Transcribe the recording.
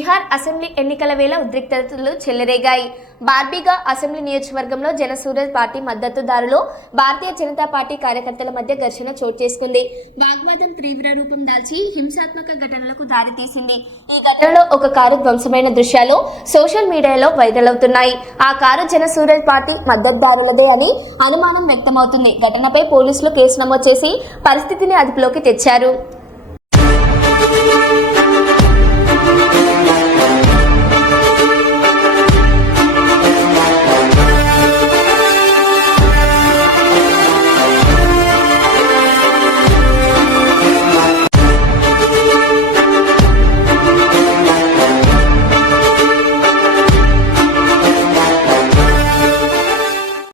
Bihar assembly ఎన్నికల వేళ ఉద్రిక్తతలు చెలరేగాయి. బార్బీగా అసెంబ్లీ నియోజకవర్గంలో జనసూరజ్ పార్టీ మద్దతుదారులు భారతీయ జనతా పార్టీ కార్యకర్తల మధ్య ఘర్షణ చోటు చేసుకుంది. వాగ్వాదం తీవ్ర రూపం దాల్చి హింసాత్మక ఘటనలకు దారితీసింది. ఈ ఘటనలో ఒక కారు ధ్వంసమైన దృశ్యాలు సోషల్ మీడియాలో వైరల్ అవుతున్నాయి. ఆ కారు జనసూరజ్ పార్టీ మద్దతుదారులదే అని అనుమానం వ్యక్తమవుతుంది. ఘటనపై పోలీసులు కేసు నమోదు చేసి పరిస్థితిని అదుపులోకి తెచ్చారు.